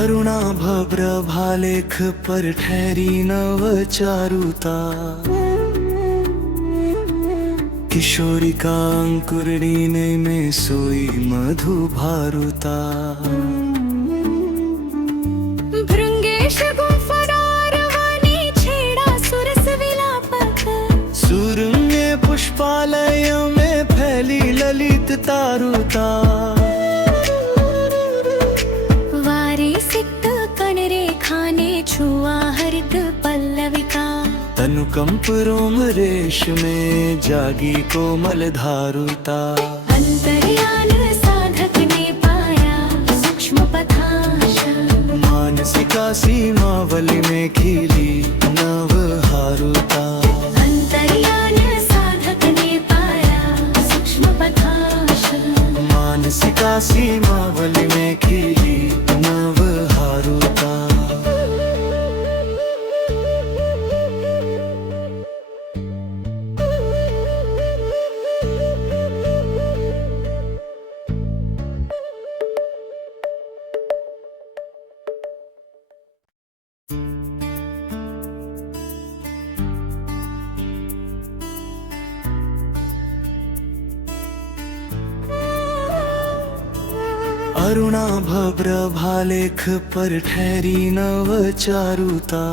अरुणाभप्रभालेख पर ठहरी नव चारुता। किशोरिका अंकुरनीने में सोई मधु भारुता। भृंगेश गुंफनारवाणी छेड़ा सुरस विलापक। सुरम्य पुष्पालय में फैली ललित तारुता। वारे सिक्त कनरेखा ने छुआ हरित पल्लविका। तनुकंप रोम रेश में जागी कोमल धारुता। अंतर्यान साधक ने पाया सूक्ष्म पथाश। मानसिका सीमावली में खिली नव हारुता। अंतर्यान साधक ने पाया सूक्ष्म पथाश। मानसिका सीमावली में खिली नव हारुता। अरुणाभप्रभालेख पर ठहरी नव चारुता।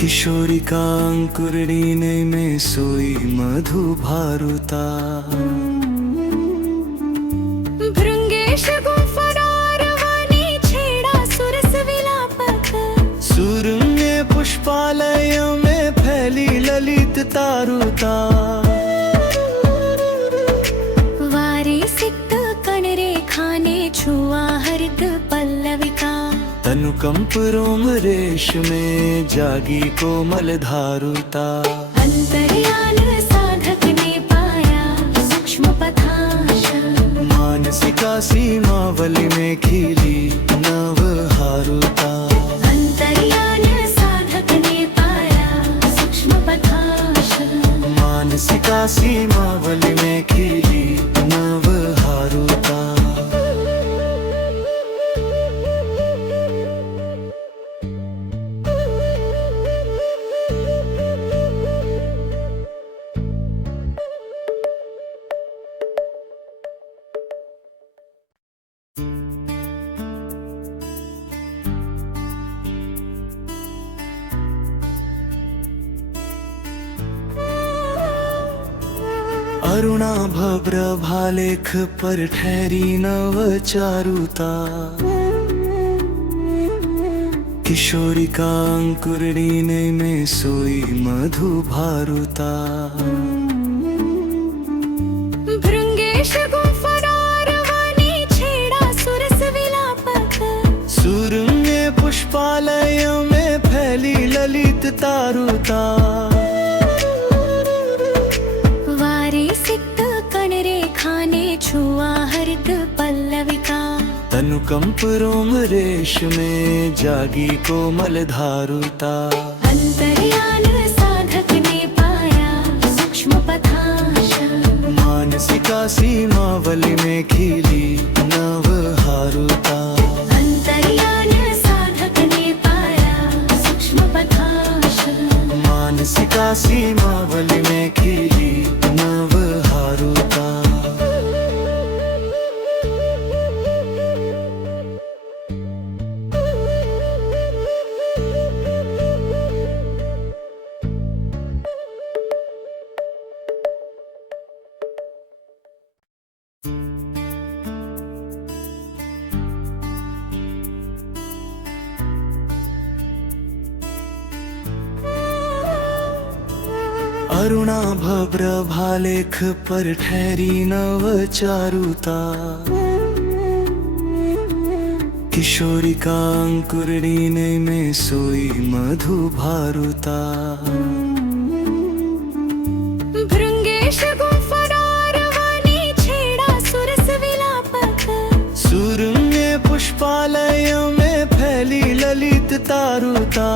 किशोरिका अंकुरनीने में सोई मधु भारुता। भृंगेश गुंफनारवाणी छेड़ा सुरस विलापक। सुरम्य पुष्पालय में फैली ललित तारुता। सिक्त कनरेखा ने छुआ हरित पल्लविका। तनुकंप रोम रेश में जागी कोमल धारुता। अंतर्यान साधक ने पाया सूक्ष्म पथाश। मानसिका सीमावली में खिली नव हारुता। अंतर्यान साधक ने पाया सूक्ष्म पथाश। मानसिका सीमावली में खिली नव हारुता। अरुणाभप्रभालेख पर ठहरी नव चारुता। किशोरिका अंकुरनीने में सोई मधु भारुता। भृंगेश गुंफनारवाणी छेड़ा सुरस विलापक। सुरम्य पुष्पालय में फैली ललित तारुता। सिक्त कनरेखा ने छुआ हरित पल्लविका। तनुकंप रोम रेश में जागी कोमल धारुता। अंतर्यान साधक ने पाया सूक्ष्म पथाश। मानसिका सीमावली में खिली नव हारुता। अंतर्यान साधक ने पाया सूक्ष्म पथाश। मानसिका सीमावली में खिली नव हारुता। अरुणाभप्रभालेख पर ठहरी नव चारुता। किशोरिका अंकुरनीने में सोई मधु भारुता। भृंगेश गुंफनारवाणी छेड़ा सुरस विलापक। सुरम्य पुष्पालय में फैली ललित तारुता।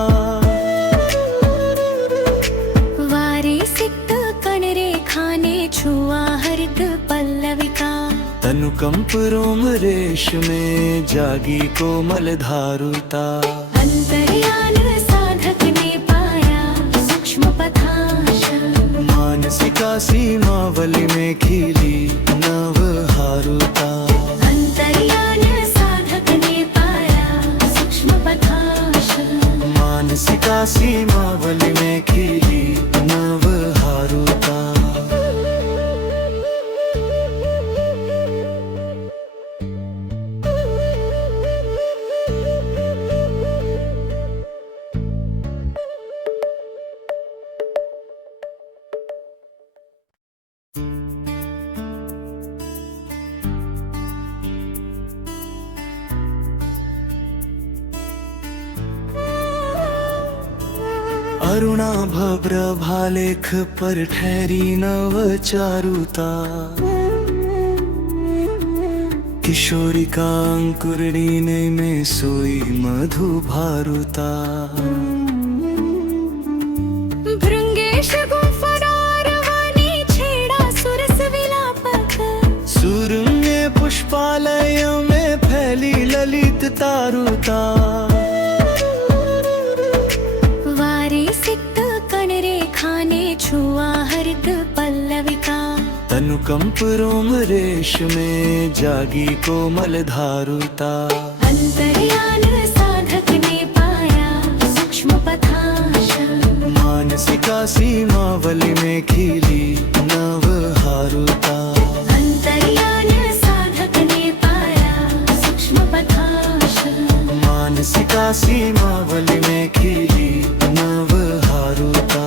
तनु कंप रोम रेश में जागी कोमल धारुता। अंतर्यान साधक ने पाया सूक्ष्म पथांश, मानसिका सीमावली में खिली नव हारुता। अंतर्यान साधक ने पाया सूक्ष्म पथांश, मानसिका सीमावली में खिली नव हारुता। अरुणा भव्र भालेख पर ठहरी नव चारुता। किशोरी का अंकुरनीने में सोई मधु भारुता। भृंगेश गुफरार वाणी छेड़ा सुरस विलापक, सुरंगे पुष्पालय में फैली ललित तारुता। सिक्त कण रेखा ने छुआ हरित पल्लविका। तनु कंप रोम रेश में जागी कोमल धारुता। अंतर्यान साधक ने पाया सूक्ष्म पथांश, मानसिका सीमावली में खिली नव हारुता। अंतर्यान साधक ने पाया सूक्ष्म पथांश, मानसिका सीमावली में खिली नव हारुता।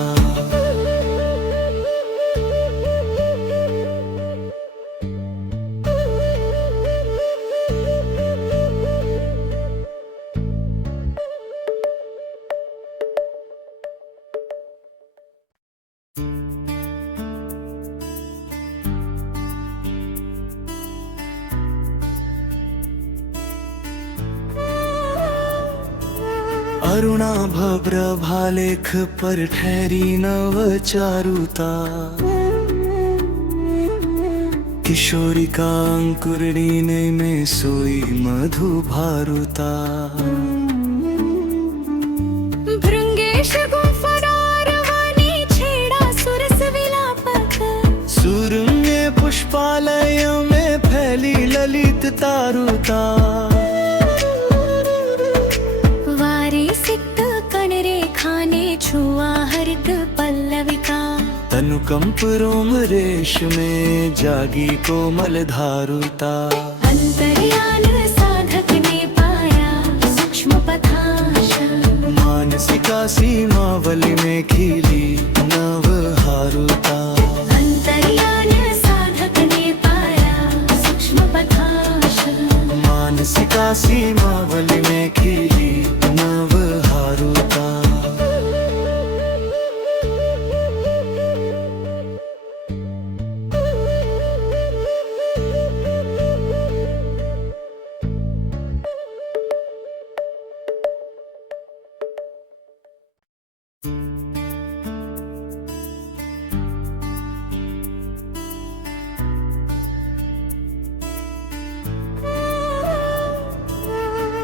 अरुणा भव्र भालेख पर ठहरी नव चारुता। किशोरी का अंकुरनीने में सोई मधु भारुता। भृंगेश गुफरार वाणी छेड़ा सुरस विलापक, सुरंगे पुष्पालय में फैली ललित तारुता। सिक्त कण रेखा ने छुआ हरित पल्लविका। तनु कंप रोम रेश में जागी कोमल धारुता। अंतर्यान साधक ने पाया सूक्ष्म पथांश, मानसिका सीमावली में खिली नव हारुता। अंतर्यान साधक ने पाया सूक्ष्म पथांश, मानसिका सीमावली में खिली नव हारुता।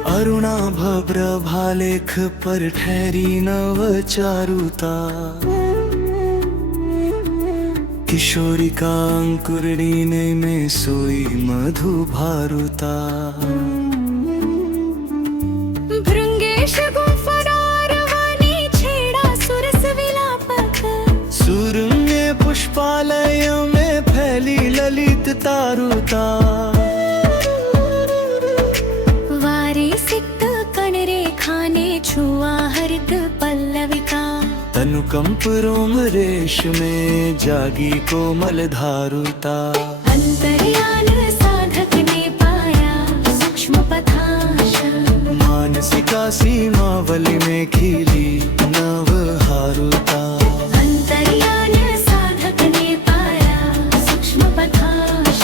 अरुणा भव्र भालेख पर ठहरी नव चारुता। किशोरी का अंकुरनीने में सोई मधु भारुता। भृंगेश गुफरार वाणी छेड़ा सुरस विलापक, सुरंगे पुष्पालय में फैली ललित तारुता। सिक्त कण रेखा ने छुआ हरित पल्लविका। तनु कंप रोम रेश में जागी कोमल धारुता। अंतर्यान साधक ने पाया सूक्ष्म पथांश, मानसिका सीमावली में खिली नव हारुता। अंतर्यान साधक ने पाया सूक्ष्म पथांश,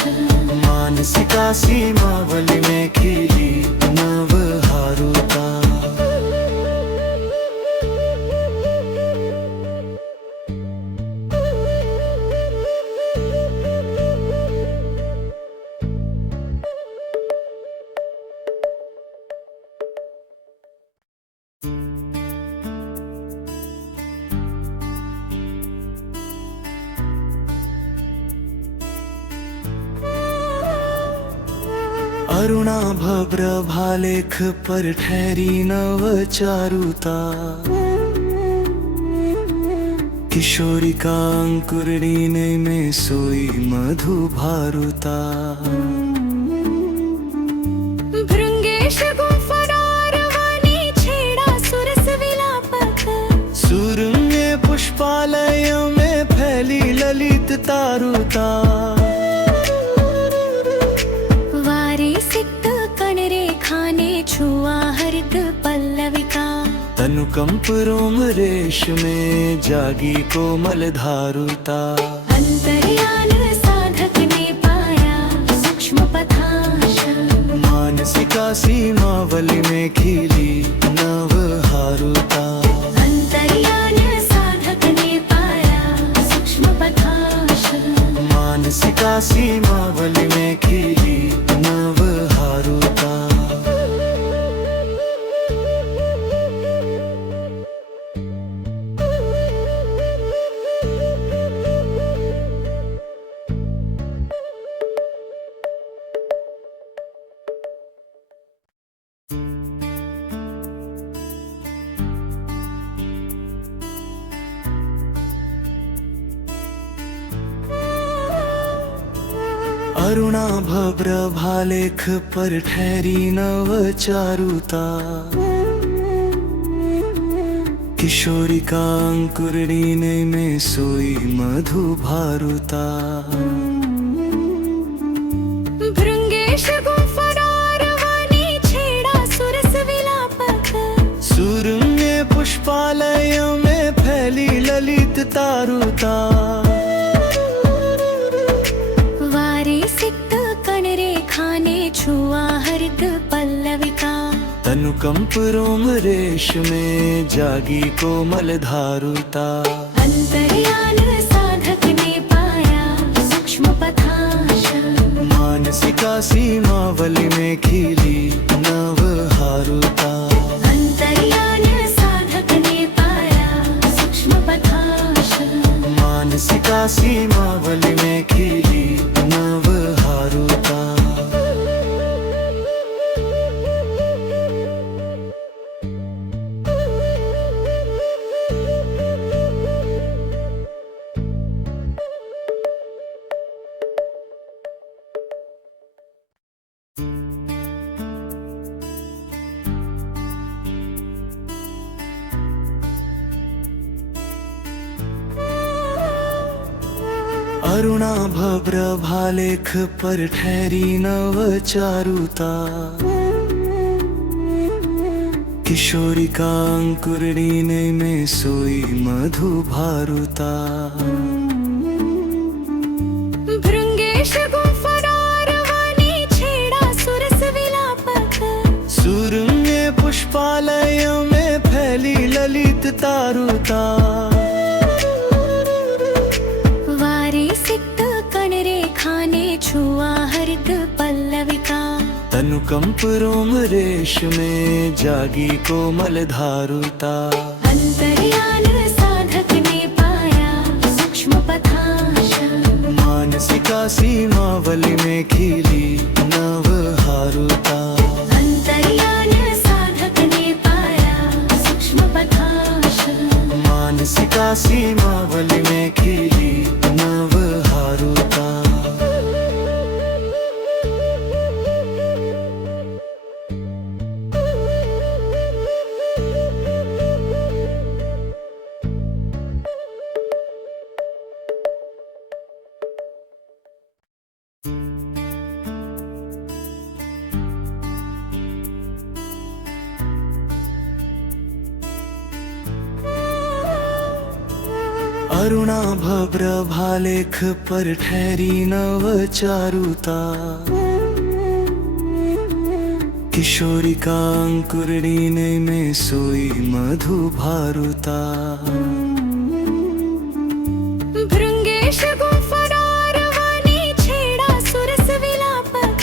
मानसिका सीमावली में खिली नव हारुता। अरुणाभप्रभालेख पर ठहरी नव चारुता, किशोरी का अंकुरडीने में सोई मधु भारुता। भृंगेश गुंफरारवाणी छेड़ा सुरस विलापक, सुरम्य पुष्पालय में फैली ललित तारुता। वारे सिक्त कण रेखाने छुआ हरित पल्लविका, तनुकंप रोम रेश में जागी कोमल धारुता। अंतर्यान साधक ने पाया सूक्ष्म पथाश, मानसिका सीमावली में खिली नव हारुता। अंतर्यान साधक ने पाया सूक्ष्म पथाश, मानसिका सीमावली में खिली नव हारुता। अरुणाभप्रभालेख पर ठहरी नव चारुता, किशोरी का अंकुरडीने में सोई मधु भारुता। भृंगेश गुंफरारवाणी छेड़ा सुरस विलापक, सुरम्य पुष्पालय में फैली ललित तारुता। वारे सिक्त कण रेखाने छुआ हरित पल्लविका, तनुकंप रोम रेश में जागी कोमल धारुता। अंतर्यान साधक ने पाया सूक्ष्म पथाश, मानसिका सीमावली में खिली नव हारुता। अंतर्यान साधक ने पाया सूक्ष्म पथाश, मानसिका सीमावली में खिली नव हारुता। अरुणाभप्रभालेख पर ठहरी नव चारुता, किशोरी का अंकुरडीने में सोई मधु भारुता। भृंगेश गुंफरारवाणी छेड़ा सुरस विलापक, सुरम्य पुष्पालय में फैली ललित तारुता। वारे सिक्त कण रेखाने छुआ हरित पल्लविका, तनुकंप रोम रेश में जागी कोमल धारुता। अंतर्यान साधक ने पाया सूक्ष्म पथाश, मानसिका सीमावली में खिली नव हारुता। अंतर्यान साधक ने पाया सूक्ष्म पथाश, मानसिका सीमावली में खिली नव हारुता। अरुणाभप्रभालेख पर ठहरी नव चारुता, किशोरी का अंकुरडीने में सोई मधु भारुता। भृंगेश गुंफरारवाणी छेड़ा सुरस विलापक,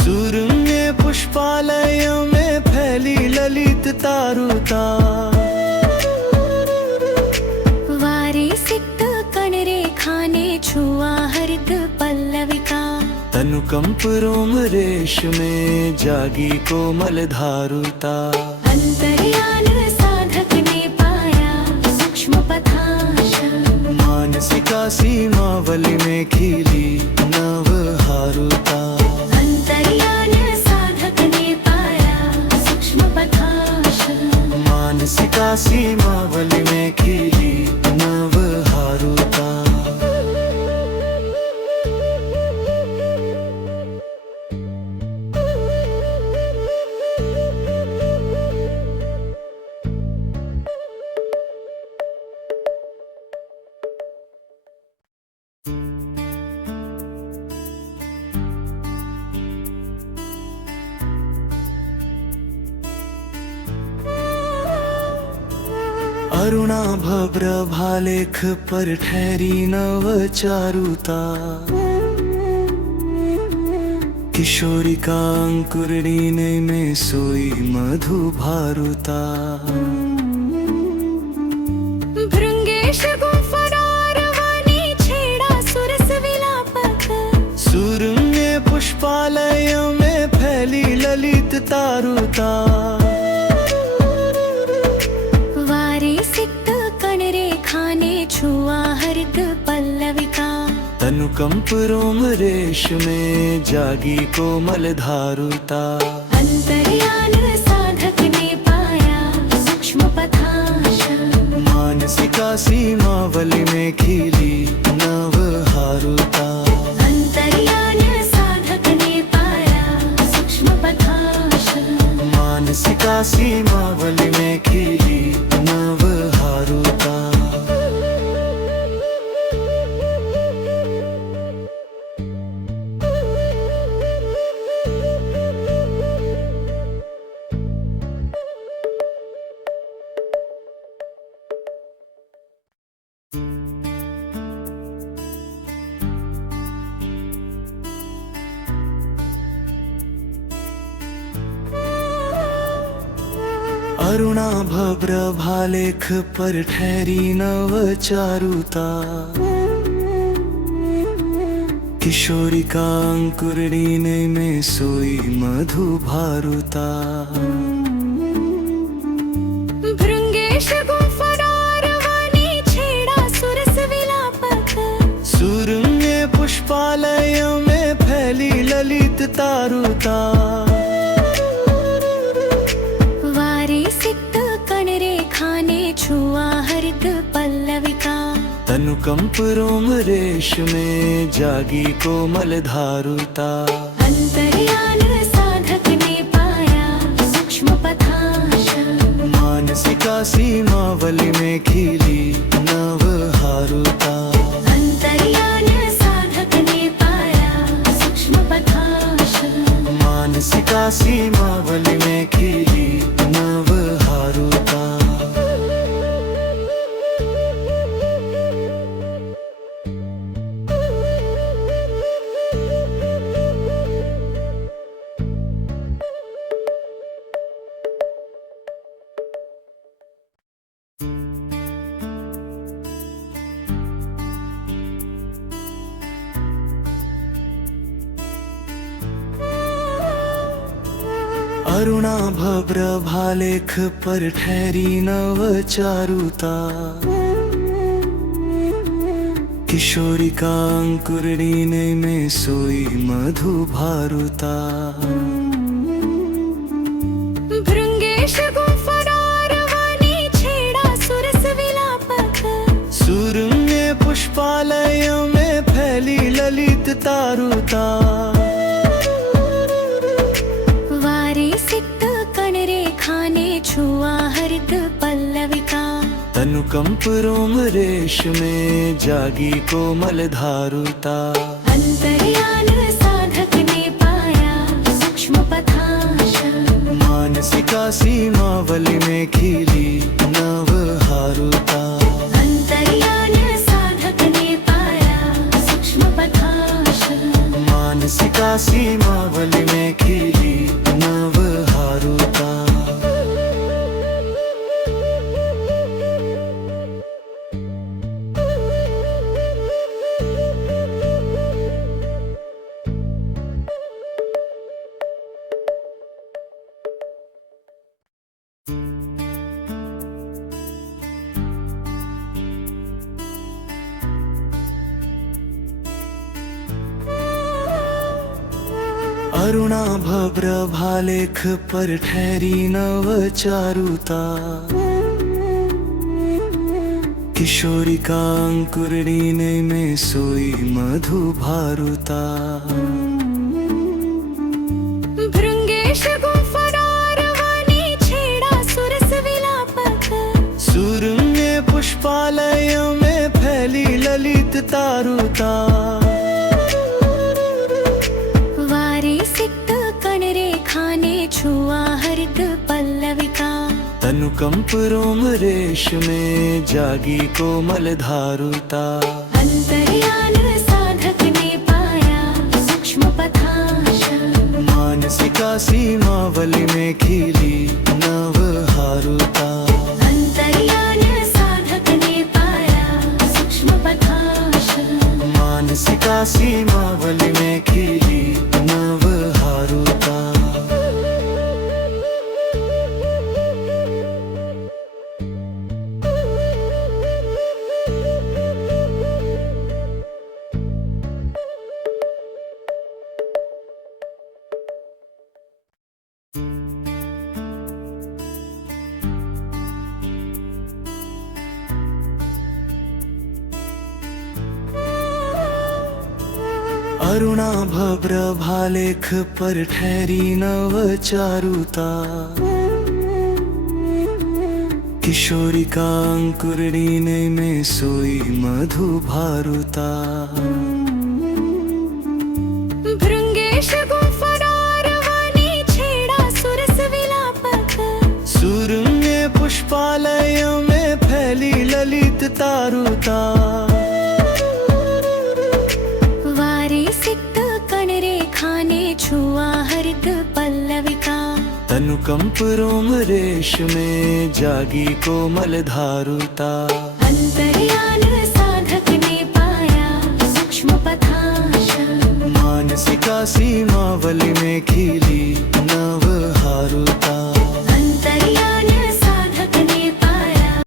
सुरम्य पुष्पालय में फैली ललित तारुता। सिक्त कण रेखाने छुआ हरित पल्लविका, तनु तनुकंप रोम रेशमे जागी कोमल धारुता। अंतर्यान साधक ने पाया सूक्ष्म पथांश। मानसिका सीमावली में खिली नव हारुता। अंतर्यान साधक ने पाया सूक्ष्म पथांश। मानसिका सीमावली में खिली नव हारुता। अरुणाभद्र भालेख पर ठहरी नव चारुता। किशोरी का अंकुरने में सोई मधु भारुता। भृंगेश गुफरार वाणी छेड़ा सुरस विलापक। सुरंगे पुष्पालय में फैली ललित तारुता। सिक्त कण रेखा ने छुआ हरित पल्लविका। तनुकंप रोम रेशमे जागी कोमल धारुता। अंतर्यान साधक ने पाया सूक्ष्म पथांश। मानसिका सीमावली में खिली नव हारुता। अंतर्यान साधक ने पाया सूक्ष्म पथांश। मानसिका सीमावली में खिली नव हारुता। अरुणाभद्र भालेख पर ठहरी नव चारुता। किशोरी का अंकुरने में सोई मधु भारुता। भृंगेश गुफरार वाणी छेड़ा सुरस विलापक। सुरंगे पुष्पालय में फैली ललित तारुता। सिक्त कण रेखा ने छुआ हरित पल्लविका। तनुकंप रोम रेशमे जागी कोमल धारुता। अंतर्यान साधक ने पाया सूक्ष्म पथांश। मानसिका सीमावली में खिली नव हारुता। अंतर्यान साधक ने पाया सूक्ष्म पथांश। मानसिका सीमावली में खिली नव हारुता। अरुणाभद्र भालेख पर ठहरी नव चारुता। किशोरी का अंकुरने में सोई मधु भारुता। भृंगेश गुफरार वाणी छेड़ा सुरस विलापक। सुरंगे पुष्पालय में फैली ललित तारुता। सिक्त कण रेखा ने छुआ हरित पल्लविका। तनुकंप रोम रेशमे जागी कोमल धारुता। अंतर्यान साधक ने पाया सूक्ष्म पथांश। मानसिका सीमावली में खिली नव हारुता। अंतर्यान साधक ने पाया सूक्ष्म पथांश। मानसिका सीमावली में खिली नव हारुता। अरुणाभप्रभालेख पर ठहरी नव चारुता, किशोरी का अंकुरनीने में सोई मधु भारुता। भृंगेश गुंफरारवाणी छेड़ा सुरस विलापक, सुरंगे पुष्पालय में फैली ललित तारुता। वारे सिक्त कण रेखाने छुआ हरित पल्लविका, तनु कंप रोम रेश में जागी कोमल धारुता। अंतर्यान साधक ने पाया सूक्ष्म पथांश, मानसिका सीमावली में खिली नव हारुता। अंतर्यान साधक ने पाया सूक्ष्म पथांश, मानसिका सीमावली में खिली नव हारुता। अरुणाभप्रभालेख पर ठहरी नव चारुता, किशोरी का अंकुरनीने में सोई मधु भारुता। भृंगेश गुंफरारवाणी छेड़ा सुरस विलापक, सुरंगे पुष्पालय में फैली ललित तारुता। वारे सिक्त कण रेखाने छुआ हरित पल्लविका, तनु कंप रोम रेश में जागी कोमल धारुता। अंतर्यान साधक ने पाया सूक्ष्म पथांश, मानसिका सीमावली में खिली नव हारुता। अंतर्यान